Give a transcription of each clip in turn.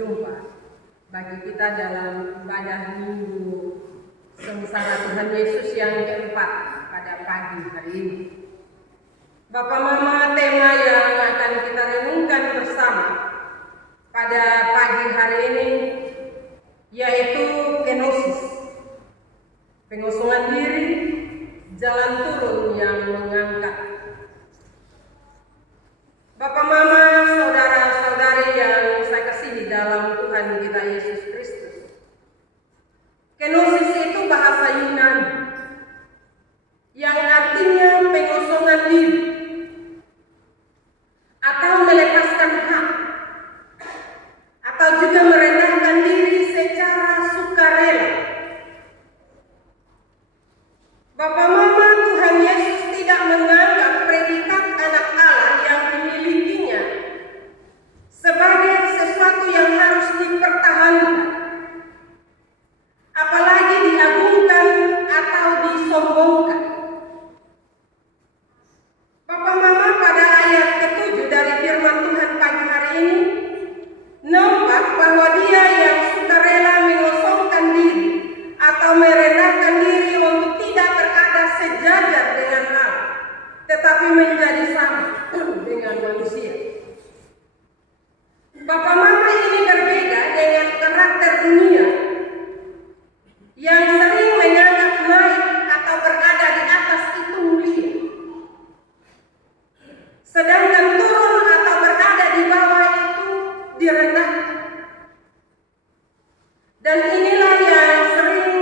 berjumpa bagi kita dalam ibadah Minggu Sengsara Tuhan Yesus yang keempat pada pagi hari ini. Bapak Mama, tema yang akan kita renungkan bersama pada pagi hari ini yaitu kenosis, pengosongan diri, jalan turun yang mengangkat. Bapak Mama, saudara-saudari yang saya kasihi dalam Tuhan kita Yesus Kristus, kenosis itu bahasa Yunani yang artinya pengosongan diri atau melepaskan hak, atau juga merendahkan diri secara sukarela. Bapak Mama, Tuhan Yesus tidak menganggap predikat anak Allah yang dimilikinya sebagai sesuatu yang harus dipertahankan, apalagi diagungkan atau disombongkan. Bapak Mama, pada ayat ke-7 dari firman Tuhan pagi hari ini nampak bahwa dia yang sukarela mengosongkan diri atau merendahkan diri untuk tidak berada sejajar dengan Allah, tetapi menjadi sama dengan manusia. Bapak Mama, ini berbeda dengan karakter dunia yang sering menganggap naik atau berada di atas itu mulia, sedangkan turun atau berada di bawah itu direndahkan. Dan inilah yang sering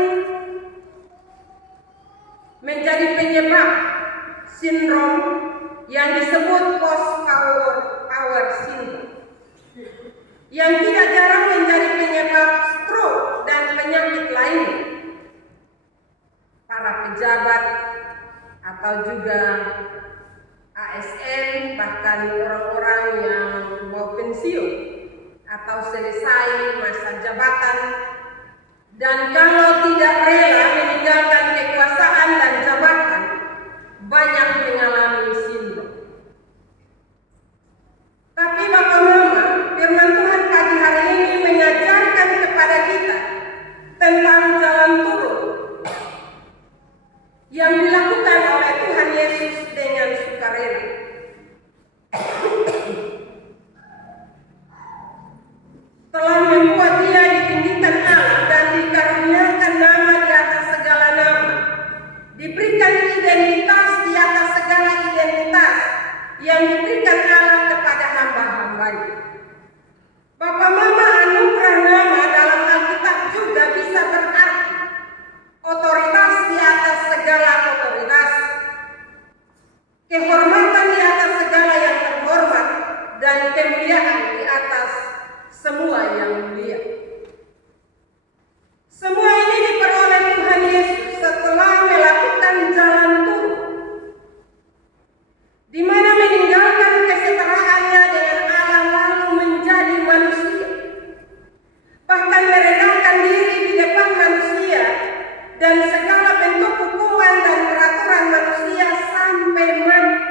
menjadi penyebab sindrom yang disebut post-power syndrome, yang tidak jarang menjadi penyebab stroke dan penyakit lain. Para pejabat atau juga ASN, bahkan orang-orang yang mau pensiun atau selesai masa jabatan, dan kalau tidak rela meninggalkan kekuasaan dan jabatan, banyak mengalami sindrom. Tapi Bapak Mama, firman Tuhan pagi hari ini mengajarkan kepada kita tentang jalan turun yang dilakukan oleh Tuhan Yesus dengan sukarela. Telah membuat dia ditinggikan Allah dan dikaruniakan nama di atas segala nama, diberikan identitas di atas segala identitas yang diberikan Allah kepada hamba-hambanya. Bapak Mama, anugerah nama dalam Alkitab juga bisa berarti otoritas di atas segala otoritas, kehormatan di atas segala yang terhormat, dan kemuliaan di atas semua yang mulia. Semua ini diperoleh Tuhan Yesus setelah melakukan jalan turun, di mana meninggalkan kesetaraannya dengan Allah lalu menjadi manusia, bahkan merendahkan diri di depan manusia dan segala bentuk hukuman dan peraturan manusia sampai mati,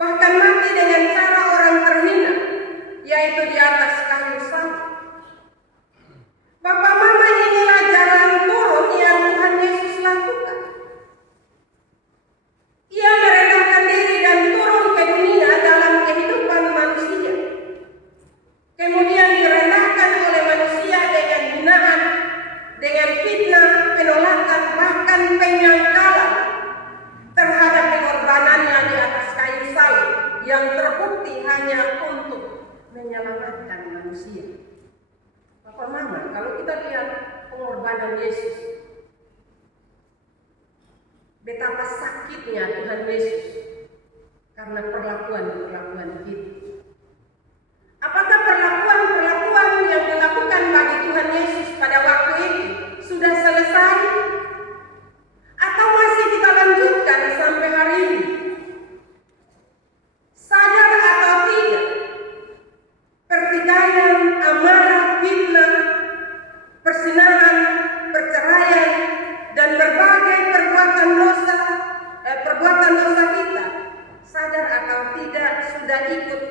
bahkan mati dengan cara orang terhina, yaitu di atas kayu salib. Bapak Mama, inilah jalan turun yang Tuhan Yesus lakukan. Ia merendahkan diri dan turun ke dunia dalam kehidupan manusia, kemudian direndahkan oleh manusia dengan hinaan, dengan fitnah, penolakan, bahkan penyangkalan terhadap pengorbanannya di atas kayu salib yang terbukti hanya untuk menyelamatkan manusia. Bapak Mama, kalau kita lihat pengorbanan Yesus, betapa sakitnya Tuhan Yesus karena perlakuan-perlakuan kita. Apakah perlakuan-perlakuan yang dilakukan bagi Tuhan Yesus pada waktu itu sudah selesai? Atau masih kita lanjutkan sampai hari ini? Sadar atau tidak, pertikaian, amarah, fitnah, persinahan, perceraian, dan berbagai perbuatan dosa kita, sadar atau tidak, sudah ikut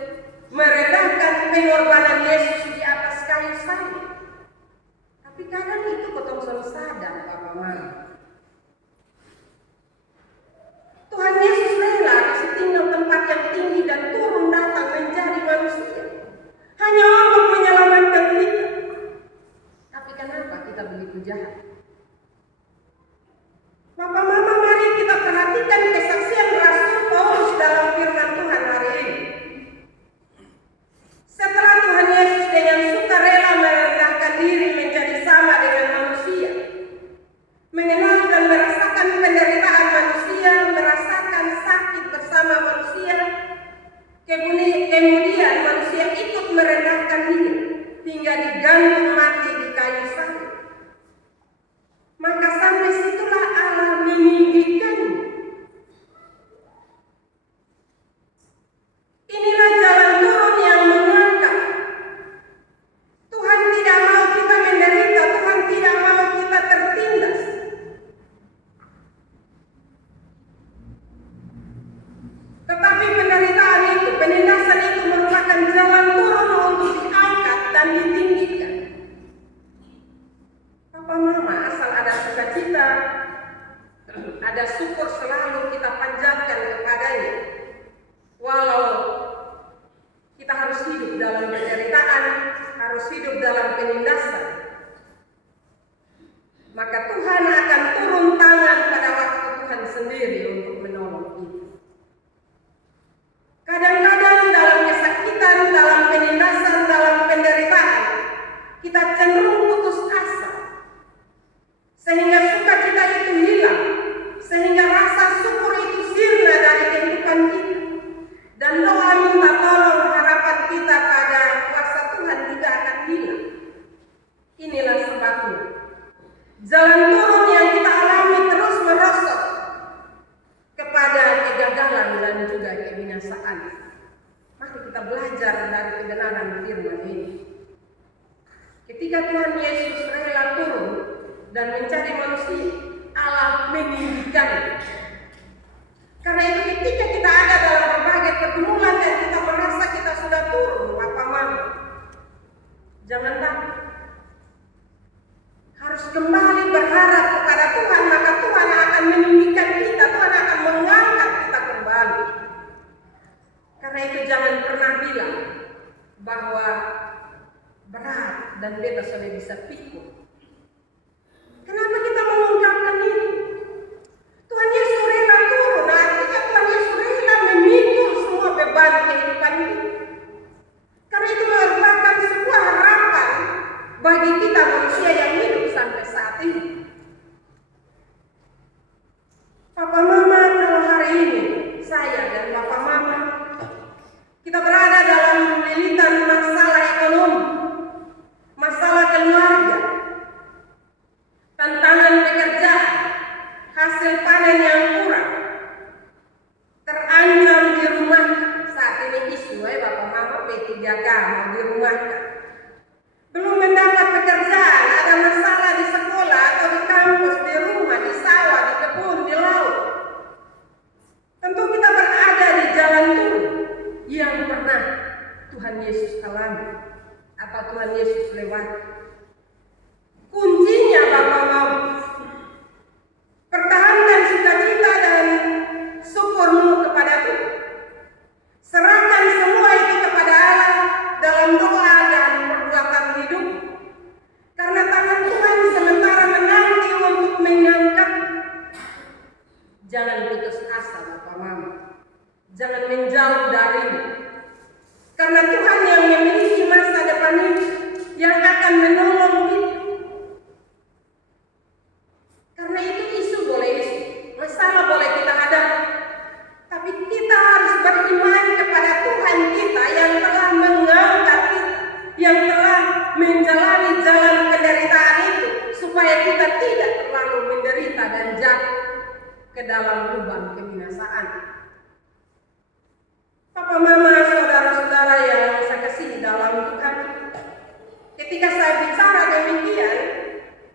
kadang itu potong sadar Papa Mama. Tuhan Yesus rela kasih tinggal tempat yang tinggi dan turun datang menjadi manusia. Hanya untuk menyelamatkan kita. Tapi kenapa kita begitu jahat? Papa Mama, mari kita perhatikan kesaksian Rasul Paulus dalam firman Tuhan hari ini. Setelah Tuhan Yesus dengan sukarela merendahkan diri menjadi sama dengan manusia, mengenal dan merasakan penderitaan manusia, merasakan sakit bersama manusia, kemudian manusia ikut merendahkan diri hingga digantung mati di kayu salib. Maka sampai situlah Allah meninggikannya. Inilah jalan turun yang mengangkat. Tuhan tidak mau kita menderita, Tuhan tidak mau kita tertindas. Tetapi penderitaan itu, penindasan itu merupakan jalan turun untuk diangkat dan ditinggikan. Papa Mama, asal ada sukacita, ada syukur selalu kita panjatkan kepadanya. Walau kita harus hidup dalam penderitaan, harus hidup dalam penindasan, maka Tuhan akan turun tangan pada waktu Tuhan sendiri untuk menolong kita. Kadang-kadang dalam kesakitan, dalam penindasan, dalam penderitaan, kita cenderung putus asa, sehingga sukacita itu hilang, sehingga rasa syukur itu sirna dari kehidupan kita, dan doa minta tolong harapan kita pada kuasa Tuhan juga akan hilang. Inilah sebabnya jalan turun yang kita alami terus merosot kepada kegagalan dan juga kebinasaan. Mari kita belajar dari kebenaran firman ini. Ketika Tuhan Yesus rela turun dan menjadi manusia, Allah meninggikan. Karena itu ketika kita ada dalam berbagai pergumulan dan kita merasa kita sudah turun, Papa Mama, jangan takut. Harus kembali berharap kepada Tuhan, maka Tuhan akan meninggikan kita, Tuhan akan mengangkat kita kembali. Karena itu jangan pernah bilang bahwa berat dan beta sudah bisa pikul. Kenapa kita mengungkapkan itu? Tuhan Yesus rela turun, artinya Tuhan Yesus rela memikul semua beban kehidupan ini. Karena itu merupakan sebuah harapan bagi kita manusia yang hidup sampai saat ini. Papa Mama, kalau hari ini saya dan Papa Mama kita berada dalam lilitan masalah ekonomi, masalah keluarga, tantangan pekerjaan, hasil panen yang kurang, terancam di rumah. Saat ini isu Bapak Mama P3K mau dirumahkan, belum mendapat pekerjaan, ada masalah di sekolah atau di kampus, di rumah, di sawah, di kebun, di laut. Tentu kita berada di jalan turun yang pernah Tuhan Yesus alami atau Tuhan Yesus lewati. Kuncinya Bapak Mama, pertahankan sukacita dan syukurmu kepada Tuhan. Serahkan semua itu kepada Allah dalam doa dan perbuatan hidup. Karena tangan Tuhan sementara menanti untuk mengangkat. Jangan putus asa Bapak Mama. Jangan menjauh darinya. Karena Tuhan yang memiliki masa depan ini, yang akan menolong kita. Karena itu isu boleh isu, masalah boleh kita hadapi, tapi kita harus beriman kepada Tuhan kita yang telah mengangkat kita, yang telah menjalani jalan penderitaan itu, supaya kita tidak terlalu menderita dan jatuh ke dalam lubang kebinasaan. Papa Mama, saudara-saudara yang saya kasih dalam Tuhan, ketika saya bicara demikian,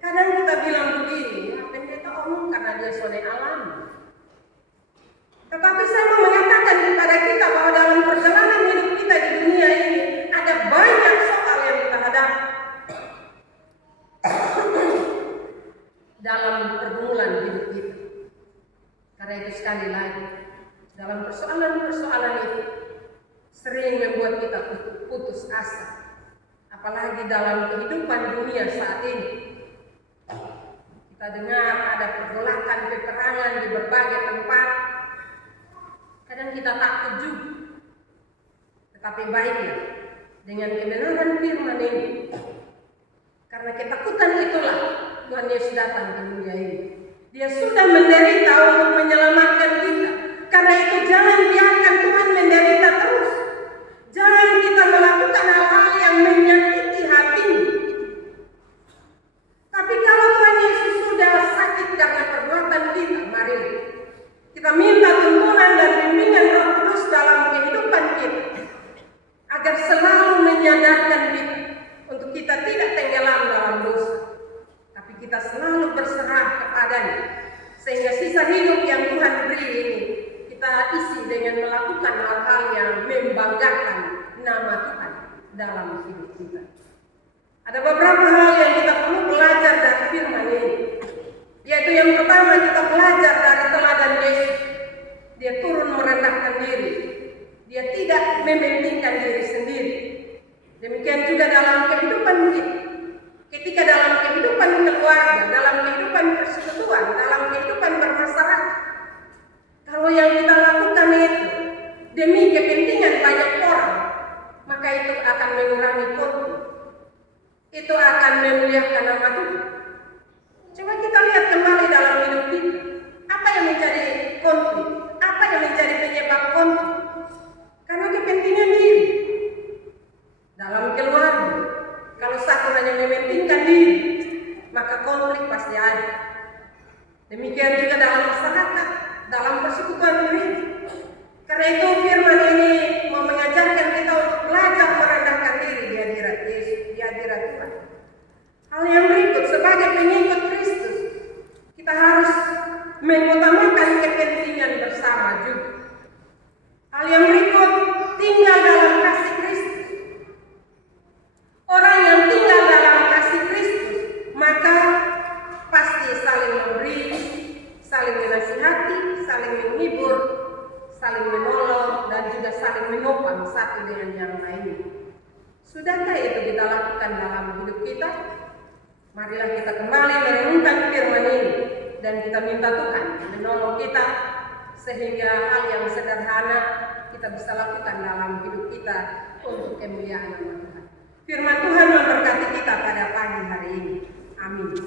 kadang kita bilang begini, pendeta omong karena dia soleh alami. Tetapi saya mau mengatakan kepada kita bahwa dalam perjalanan hidup kita di dunia ini ada banyak soal yang kita hadapi. Karena itu sekali lagi, dalam persoalan-persoalan itu sering membuat kita putus asa. Apalagi dalam kehidupan dunia saat ini. Kita dengar ada pergolakan peperangan di berbagai tempat. Kadang kita takut juga. Tetapi baiklah dengan kebenaran firman ini. Karena ketakutan itulah Tuhan Yesus datang ke dunia ini. Dia sudah menderita untuk menyelamatkan kita. Karena itu jangan biarkan Tuhan menderita terus. Jangan kita melakukan hal-hal yang menyakiti hatimu. Tapi kalau Tuhan Yesus sudah sakit karena perbuatan kita, mari kita minta tuntunan dan bimbingan Roh Kudus dalam kehidupan kita. Agar selalu menyadarkan kita untuk kita tidak tenggelam dalam dosa. Tapi kita selalu berserah kepadanya. Sehingga sisa hidup yang Tuhan beri ini kita isi dengan melakukan hal-hal yang membanggakan nama Tuhan dalam hidup kita. Ada beberapa hal yang kita perlu belajar dari firman ini. Yaitu yang pertama, kita belajar dari teladan Yesus. Dia turun merendahkan diri. Dia tidak mementingkan diri sendiri. Demikian juga dalam kehidupan kita. Ketika dalam kehidupan keluarga, dalam kehidupan persekutuan, dalam kehidupan bermasyarakat, kalau yang kita lakukan itu demi kepentingan banyak orang, maka itu akan mengurangi konflik. Itu akan memuliakan nama Tuhan. Coba kita lihat kembali dalam hidup kita. Apa yang menjadi konflik? Apa yang menjadi penyebab konflik? Karena kepentingan diri. Dalam keluarga, kalau satu hanya mementingkan diri, maka konflik pasti ada. Demikian juga dalam masyarakat, dalam persekutuan gereja. Karena itu firman ini mau mengajarkan kita untuk belajar merendahkan diri di hadirat Yesus, di hadirat Tuhan. Hal yang berikut, sebagai pengikut Kristus, kita harus mengutamakan kepentingan bersama juga. Hal yang berikut, tinggal dalam kasih Kristus. Orang yang tinggal dalam kasih Kristus, maka pasti saling memberi, saling menasihati, saling menghibur, saling menolong, dan juga saling menopang satu dengan yang lainnya. Sudahkah itu kita lakukan dalam hidup kita? Marilah kita kembali merenungkan firman ini dan kita minta Tuhan menolong kita sehingga hal yang sederhana kita bisa lakukan dalam hidup kita untuk kemuliaan nama Tuhan. Firman Tuhan memberkati kita pada pagi hari ini. Amin.